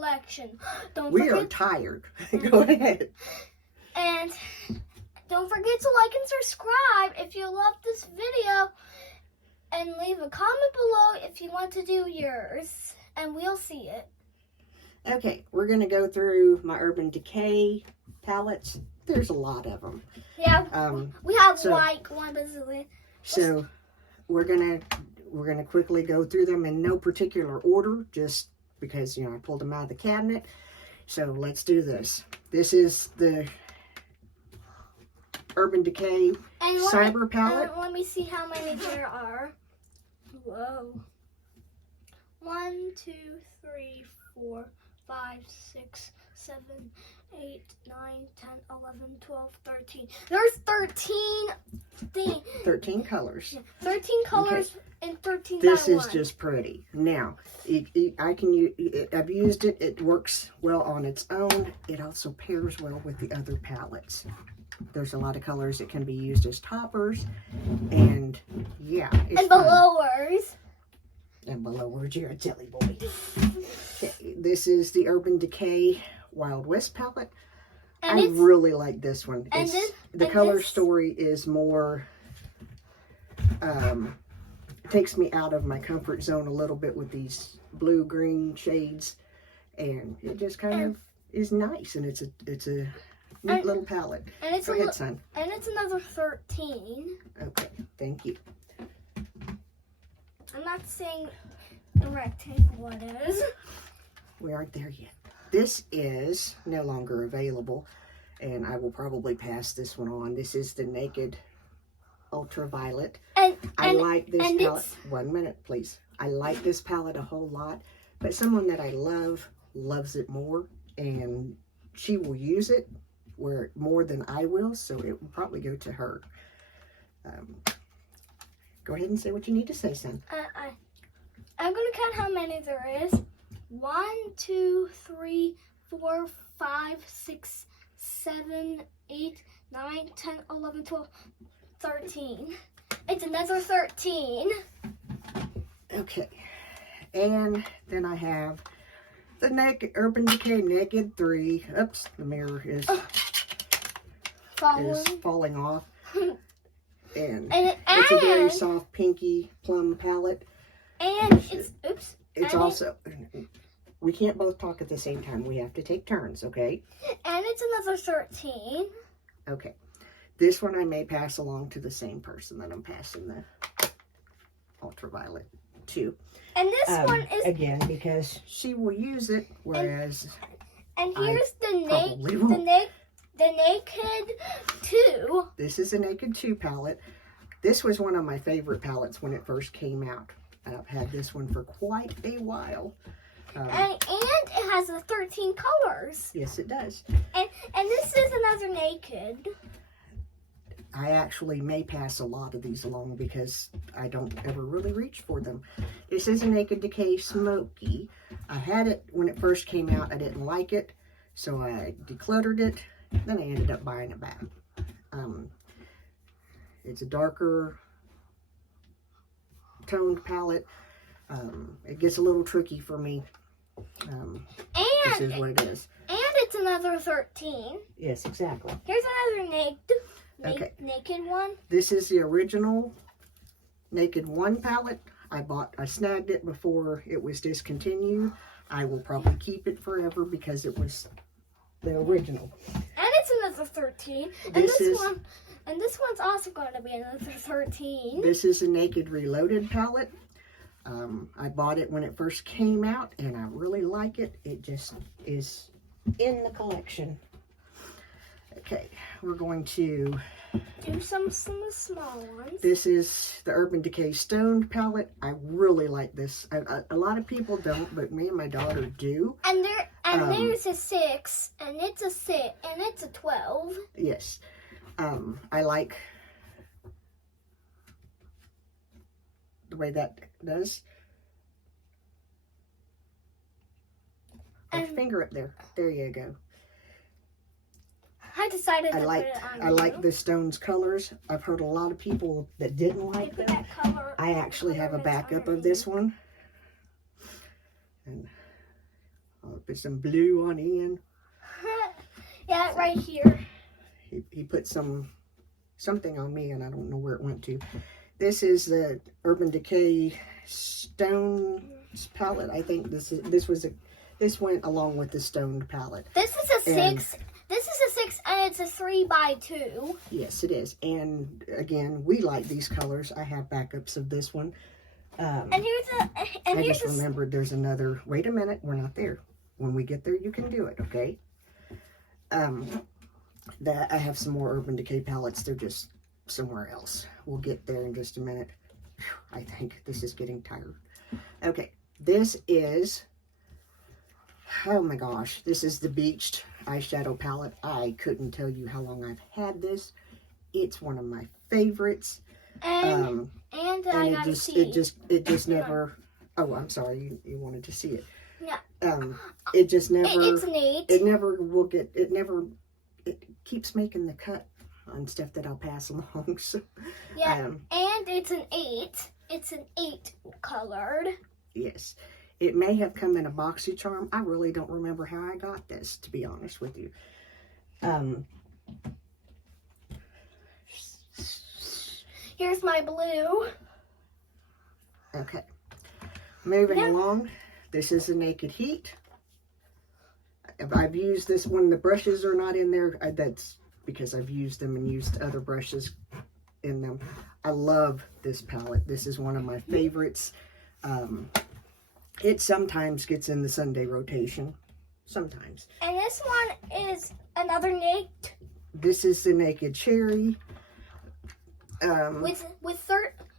collection. We are tired. Go ahead. And don't forget to like and subscribe if you love this video. And leave a comment below if you want to do yours. And we'll see it. Okay, we're going to go through my Urban Decay palettes. There's a lot of them. Yeah, we have like 1 bazillion. So we're gonna quickly go through them in no particular order, just because, you know, I pulled them out of the cabinet. So let's do this. This is the Urban Decay Cyber Palette. Let me see how many there are. Whoa. 1, 2, 3, 4, 5, 6, 7, 8, 9, 10, 11, 12, 13. There's 13 things. 13 colors. 13 colors and 13 This by is one. just pretty. Now, I've used it. It works well on its own. It also pairs well with the other palettes. There's a lot of colors that can be used as toppers. And, yeah. It's and blowers. And below, where's your jelly boy? Okay, this is the Urban Decay Wild West palette. And I really like this one. The color story is more, takes me out of my comfort zone a little bit with these blue-green shades. And it just kind of is nice. And it's a neat little palette. And it's Go ahead, son. And it's another 13. Okay, thank you. I'm not saying the rectangle it is. We aren't there yet. This is no longer available, and I will probably pass this one on. This is the Naked Ultraviolet. I like this palette. 1 minute, please. I like this palette a whole lot, but someone that I love loves it more, and she will use it more than I will, so it will probably go to her. Go ahead and say what you need to say, son. I'm going to count how many there is. 1, 2, 3, 4, 5, 6, 7, 8, 9, 10, 11, 12, 13. It's another 13. Okay. And then I have the Urban Decay Naked 3. Oops, the mirror is falling off. And it's a very soft pinky plum palette. And it's also, we can't both talk at the same time. We have to take turns, okay? And it's another 13. Okay. This one I may pass along to the same person that I'm passing the Ultraviolet to. And this one is... Again, because she will use it, whereas And here's the Naked 2. This is a Naked 2 palette. This was one of my favorite palettes when it first came out. I've had this one for quite a while. And it has the 13 colors. Yes, it does. And this is another Naked. I actually may pass a lot of these along because I don't ever really reach for them. This is a Naked Decay Smoky. I had it when it first came out. I didn't like it, so I decluttered it. Then I ended up buying it back. It's a darker toned palette. It gets a little tricky for me. This is what it is. And it's another 13. Yes, exactly. Here's another Naked one. This is the original Naked 1 palette. I snagged it before it was discontinued. I will probably keep it forever because it was the original. And it's another 13. And this one's also going to be another 13. This is a Naked Reloaded palette. I bought it when it first came out, and I really like it. It just is in the collection. Okay, we're going to do some of the small ones. This is the Urban Decay Stoned palette. I really like this. A lot of people don't, but me and my daughter do. And there's a 6, and it's a 6, and it's a 12. Yes. I like the way that does. Finger up there. There you go. I decided to put it on I like the Stone's colors. I've heard a lot of people that didn't like them. I actually have a backup of this one. And Put some blue on Ian. Yeah, right here. He put something on me, and I don't know where it went to. This is the Urban Decay Stones palette. I think this went along with the stoned palette. This is a 6. This is a 6, and it's a 3x2. Yes, it is. And again, we like these colors. I have backups of this one. And I just remembered there's another. Wait a minute, we're not there. When we get there, you can do it, okay? I have some more Urban Decay palettes. They're just somewhere else. We'll get there in just a minute. I think this is getting tired. Okay, this is, oh my gosh, this is the Beached eyeshadow palette. I couldn't tell you how long I've had this. It's one of my favorites. And I gotta see. It just never. Oh, I'm sorry. You wanted to see it. Yeah. It just never. It's an 8. It never will get. It never. It keeps making the cut on stuff that I'll pass along. So. Yeah. And it's an 8. It's an 8 colored. Yes. It may have come in a BoxyCharm. I really don't remember how I got this, to be honest with you. Here's my blue. Okay. Moving along. This is the Naked Heat. I've used this one. The brushes are not in there. That's because I've used them and used other brushes in them. I love this palette. This is one of my favorites. It sometimes gets in the Sunday rotation. Sometimes. And this one is another Naked. This is the Naked Cherry. With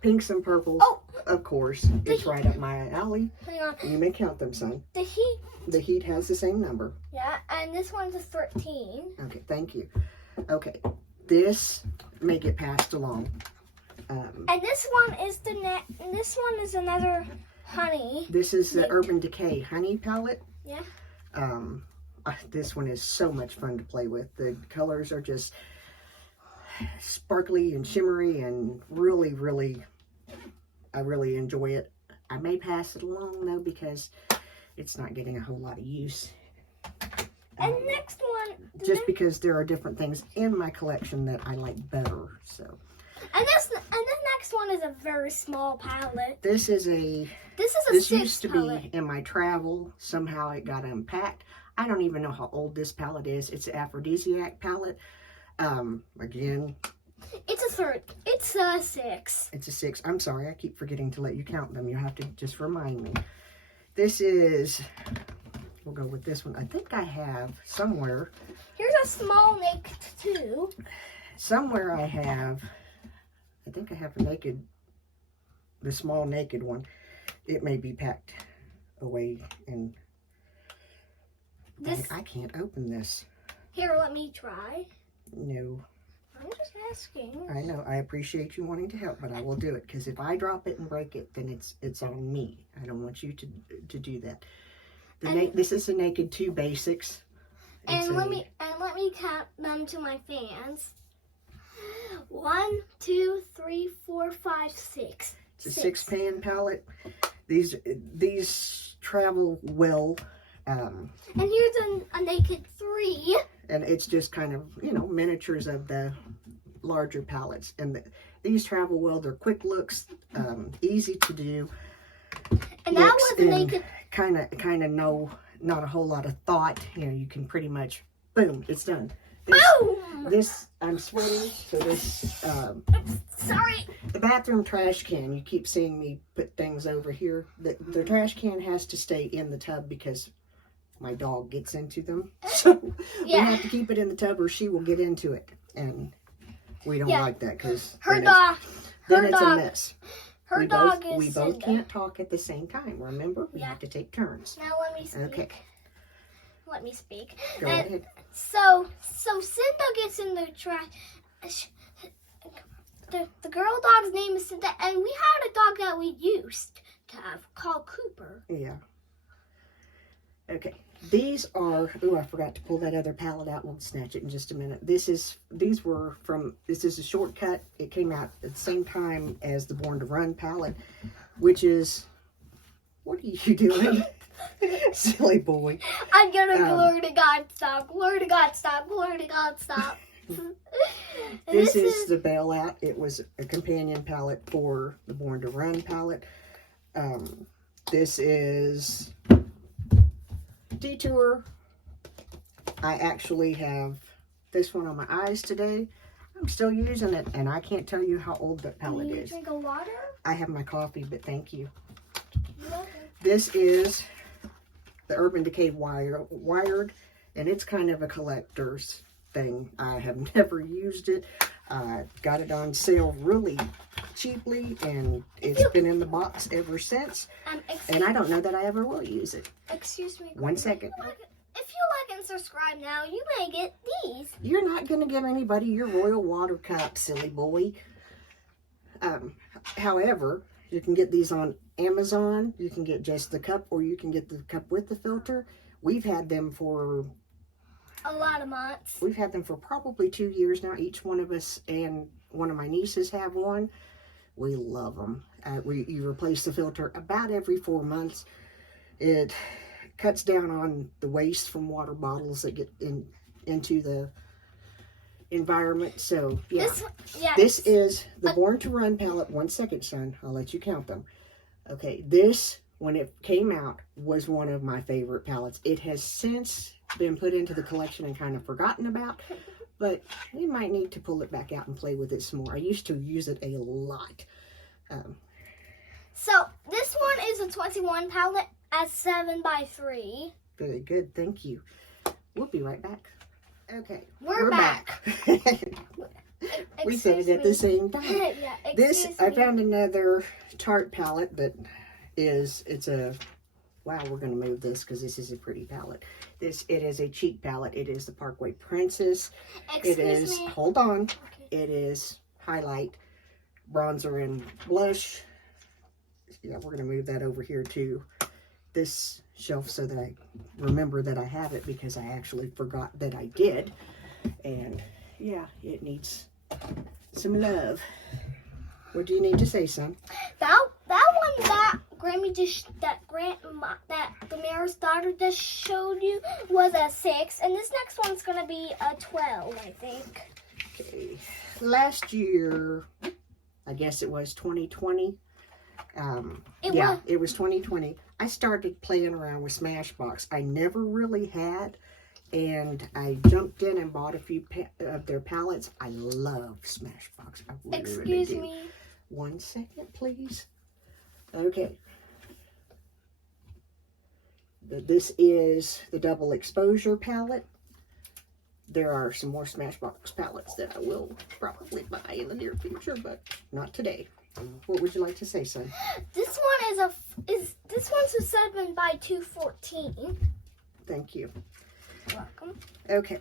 pinks and purples. Oh, of course. It's right up my alley. Hang on. You may count them, son. The Heat. The Heat has the same number. Yeah, and this one's a 13. Okay, thank you. Okay, this may get passed along. And this one is this one is another honey. This is the Urban Decay Honey palette. Yeah. This one is so much fun to play with. The colors are just sparkly and shimmery and really, really, I really enjoy it. I may pass it along though because it's not getting a whole lot of use. And next one. Just because there are different things in my collection that I like better, so. And the next one is a very small palette. This is a. This used to palette. be in my travel. Somehow it got unpacked. I don't even know how old this palette is. It's the Aphrodisiac Palette. Again. It's a 3rd. It's a 6. It's a 6. I'm sorry. I keep forgetting to let you count them. You have to just remind me. This is. We'll go with this one. I think I have somewhere. Here's a small Naked too. Somewhere I have. I think I have the small Naked one. It may be packed away and I can't open this. Here, let me try. No. I'm just asking. I know. I appreciate you wanting to help, but I will do it because if I drop it and break it, then it's on me. I don't want you to do that. This is the Naked 2 Basics. Let me count them to my fans. 1, 2, 3, 4, 5, 6. It's a 6-pan palette. These travel well. And here's a Naked 3. And it's just kind of, miniatures of the larger palettes. And these travel well. They're quick looks, easy to do. And that was a Naked. Kind of not a whole lot of thought. You can pretty much, boom, it's done. Boom! This, I'm sweating, so this, sorry. The bathroom trash can, you keep seeing me put things over here. The trash can has to stay in the tub because my dog gets into them. So we have to keep it in the tub or she will get into it. And we don't like that because then it's a mess. Her we both can't talk at the same time, remember? We have to take turns. Now let me speak. Okay. Let me speak. Go ahead. So Cinda gets in the trash. The girl dog's name is Cinda, and we had a dog that we used to have called Cooper. Yeah. Okay. These are, I forgot to pull that other palette out. We'll snatch it in just a minute. This is a shortcut. It came out at the same time as the Born to Run palette, which is, what are you doing? Silly boy. I'm gonna glory to God, stop. Glory to God, stop. Glory to God, stop. This is the bailout. It was a companion palette for the Born to Run palette. This is Detour. I actually have this one on my eyes today. I'm still using it, and I can't tell you how old that palette Can you is. drink a water? I have my coffee, but thank you. No. This is the Urban Decay Wired, and it's kind of a collector's thing. I have never used it. I got it on sale really cheaply, and it's been in the box ever since. And I don't know that I ever will use it. Excuse me. 1 second. If you like and subscribe now, you may get these. You're not going to give anybody your royal water cup, silly boy. However, you can get these on Amazon. You can get just the cup, or you can get the cup with the filter. We've had them for a lot of months. We've had them for probably 2 years now. Each one of us and one of my nieces have one. We love them. You replace the filter about every 4 months. It cuts down on the waste from water bottles that get into the environment. So yeah, this is the Born to Run palette. 1 second, son. I'll let you count them. Okay, this, when it came out, was one of my favorite palettes. It has since been put into the collection and kind of forgotten about, but we might need to pull it back out and play with it some more. I used to use it a lot. So this one is a 21 palette at 7x3. Very good, thank you. We'll be right back. Okay, we're back. We said it at the same time. Yeah, I found another Tarte palette that it's a, wow, we're going to move this because this is a pretty palette. It is a cheek palette. It is the Parkway Princess. Excuse me. Hold on. Okay. It is highlight, bronzer, and blush. Yeah, we're going to move that over here to this shelf so that I remember that I have it, because I actually forgot that I did. And yeah, it needs some love. What do you need to say, son? That one that the mayor's daughter just showed you was a 6, and this next one's gonna be a 12, I think. Okay, last year, I guess it was 2020. It was 2020. I started playing around with Smashbox. I never really had, and I jumped in and bought a few of their palettes. I love Smashbox. I really Excuse do. me. 1 second, please. Okay. This is the Double Exposure palette. There are some more Smashbox palettes that I will probably buy in the near future, but not today. What would you like to say, son? This one this one's a 7x214. Thank you. You're welcome. Okay.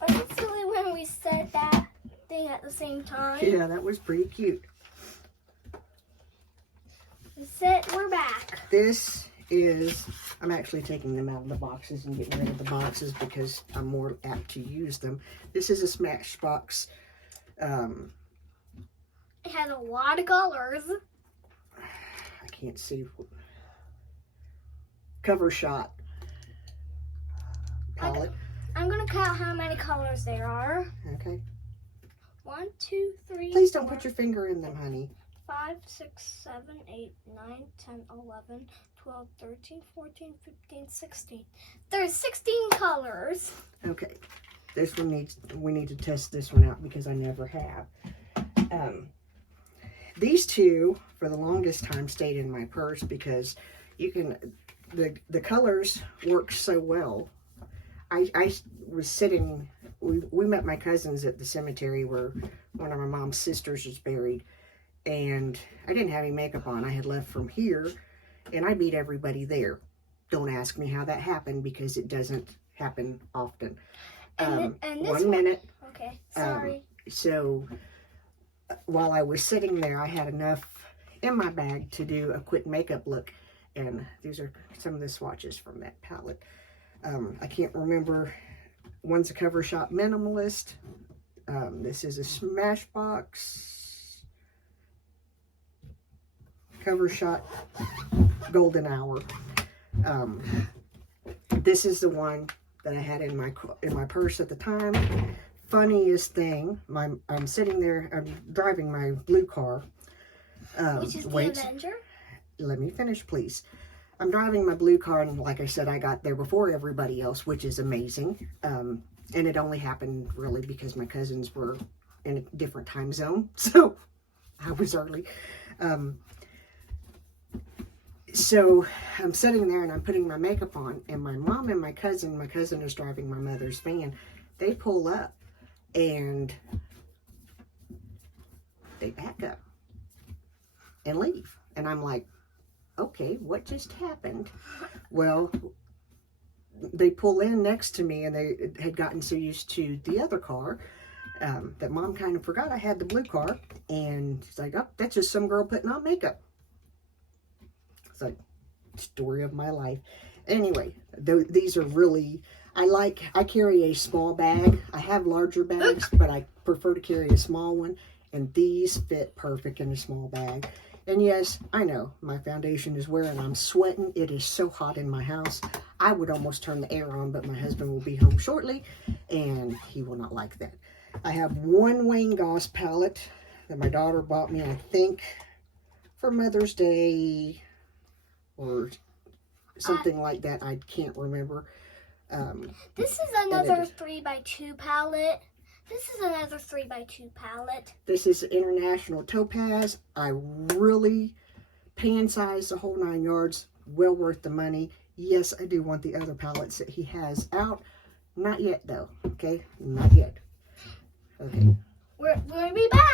Wasn't it silly when we said that thing at the same time? Yeah, that was pretty cute. We're back. This is, I'm actually taking them out of the boxes and getting rid of the boxes because I'm more apt to use them. This is a Smashbox. It has a lot of colors. I can't see. Cover Shot palette. I'm gonna count how many colors there are. Okay. 1, 2, 3. Please don't put your finger in them, honey. 5, 6, 7, 8, 9, 10, 11, 12, 13, 14, 15, 16. There's 16 colors. Okay. This one we need to test this one out because I never have. These two, for the longest time, stayed in my purse because you can, the colors work so well. I was sitting, we met my cousins at the cemetery where one of my mom's sisters was buried, and I didn't have any makeup on. I had left from here, and I beat everybody there. Don't ask me how that happened because it doesn't happen often. And this 1 minute. Okay, sorry. So while I was sitting there, I had enough in my bag to do a quick makeup look, and these are some of the swatches from that palette. I can't remember. One's a Cover Shot Minimalist. This is a Smashbox. Cover Shot Golden Hour. This is the one that I had in my purse at the time. Funniest thing, I'm sitting there, I'm driving my blue car. Which is the Avenger? Let me finish, please. I'm driving my blue car, and like I said, I got there before everybody else, which is amazing. And it only happened really because my cousins were in a different time zone, so I was early. So I'm sitting there and I'm putting my makeup on, and my mom and my cousin is driving my mother's van. They pull up and they back up and leave. And I'm like, okay, what just happened? Well, they pull in next to me, and they had gotten so used to the other car that Mom kind of forgot I had the blue car. And she's like, oh, that's just some girl putting on makeup. It's like, story of my life. Anyway, these are really, I carry a small bag. I have larger bags, but I prefer to carry a small one. And these fit perfect in a small bag. And yes, I know my foundation is wearing. I'm sweating. It is so hot in my house. I would almost turn the air on, but my husband will be home shortly, and he will not like that. I have one Wayne Goss palette that my daughter bought me, I think, for Mother's Day or something like that. I can't remember. This is another 3x2 palette. This is another 3x2 palette. This is International Topaz. I really pan size the whole 9 yards. Well worth the money. Yes, I do want the other palettes that he has out. Not yet, though. Okay? Not yet. Okay. We'll be back.